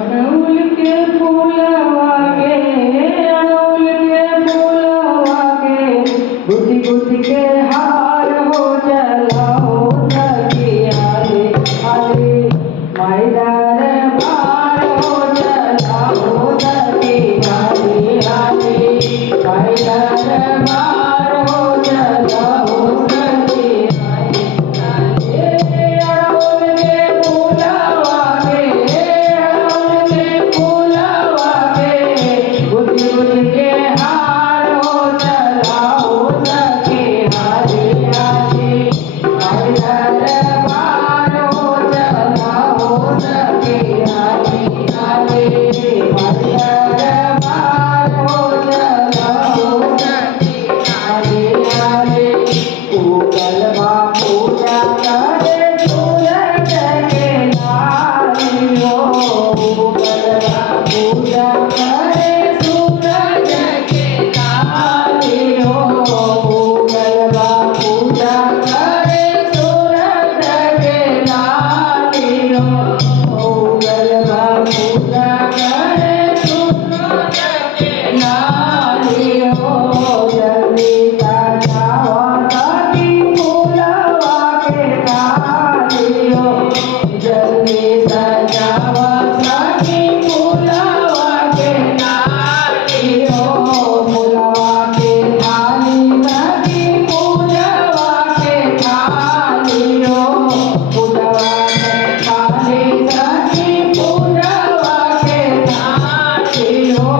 अड़हुल के फूलवा के अड़हुल के फूलवा के गुथी गुथी के हार हो चलाओ सखिया रे आले मैदान पार हो चलाओ सखिया रे आले मैदान पार हो चलाओ सखिया रे अड़हुल के फूलवा के अड़हुल के फूलवा के गुथी गुथी के हार हो चलाओ सखिया रे आले मैदान पार हो चलाओ सखिया रे आले मैदान पार हो चलाओ सखिया रे आले उगलवा पूजा करे सूरज के लालियो उगलवा पूजा करे सूरज के लालियो उगलवा पूजा करे सूरज के लालियो उगलवा पूजा करे सूरज के लालियो जल्दी सजावा सखी फूलवा के डालियो जल्दी सजावा सखी फूलवा के डालियो फूलवा के थाली सखी फूलवा के थालियो फूलवा के थाली सखी फूलवा के थालियो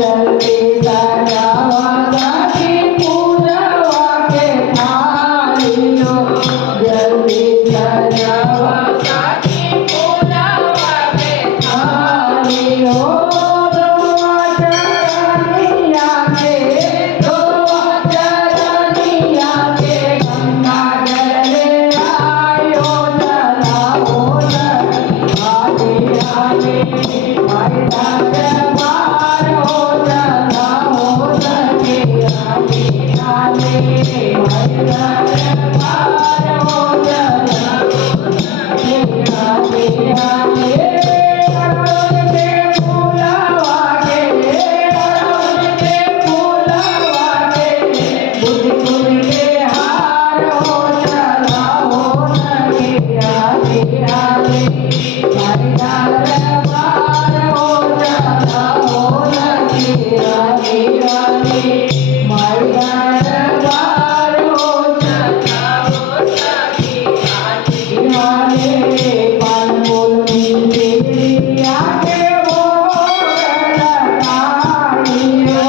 जल्दी सजावा सखी फूलवा के थालियो जल्दी सजावा सखी फूलवा के थालियो चरनिया के गंगा जल ले आयो चलाओ आगे आगे मैदान पार हो चलाओ सखी आगे आगे मैदान पार हो चलाओ सखी आगे आगे अड़हुल के फूलवा के अड़हुल के फूलवा के गुथी गुथी के हार हो चलाओ सखी आगे आगे मैदान पार हो चलाओ सखी आगे आगे मैदान पार हो चलाओ सखी आगे आगे पान फूल मिलतिया के भोग लगाइयो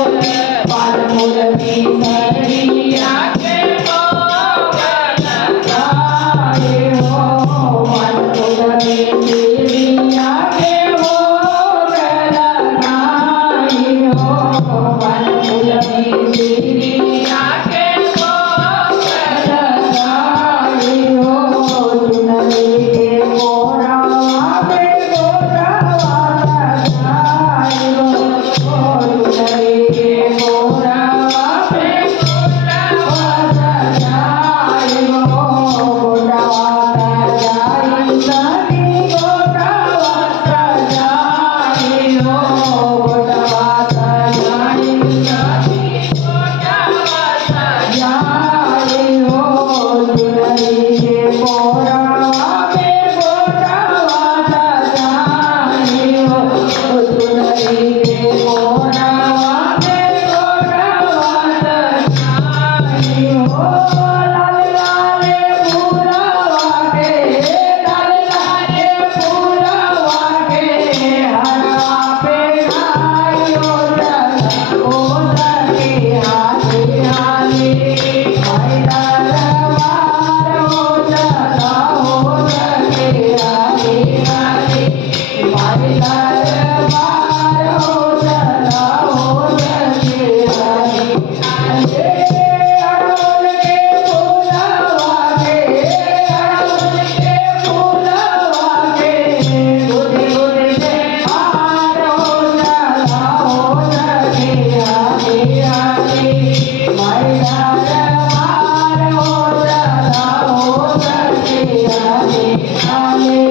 पान फूल मिलतिया के भोग लगाइयो पान फूल मिलतिया के भोग लगाइयो पान फूल मिलतिया के भोग लगाइयो चुनरी के मोरवा पे गोरवा लगाइयो चुनरी के मोरवा पे गोरवा लगाइयो गोरवा सजाई सखी गोरवा सजाइयो गोरवा सजाई सखी गोरवा सजाइयो चुनरी के मोरवा पे गोरवा सजाइयो चुनरी के मोरवा पे गोरवा सजाइयो लाल लाल फूलवा के लाल लाल फूलवा के हरवा पे आइयो चलाओ सखी आगे आगे मैदान पार हो चलाओ सखी आगे आगे मैदान पार हो चलाओ सखी आगे आगे अड़हुल के फूलवा के अड़हुल के फूलवा के गुथी गुथी के हार हो चलाओ सखी आगे आगे मैदान पार हो चलाओ सखी आगे आगे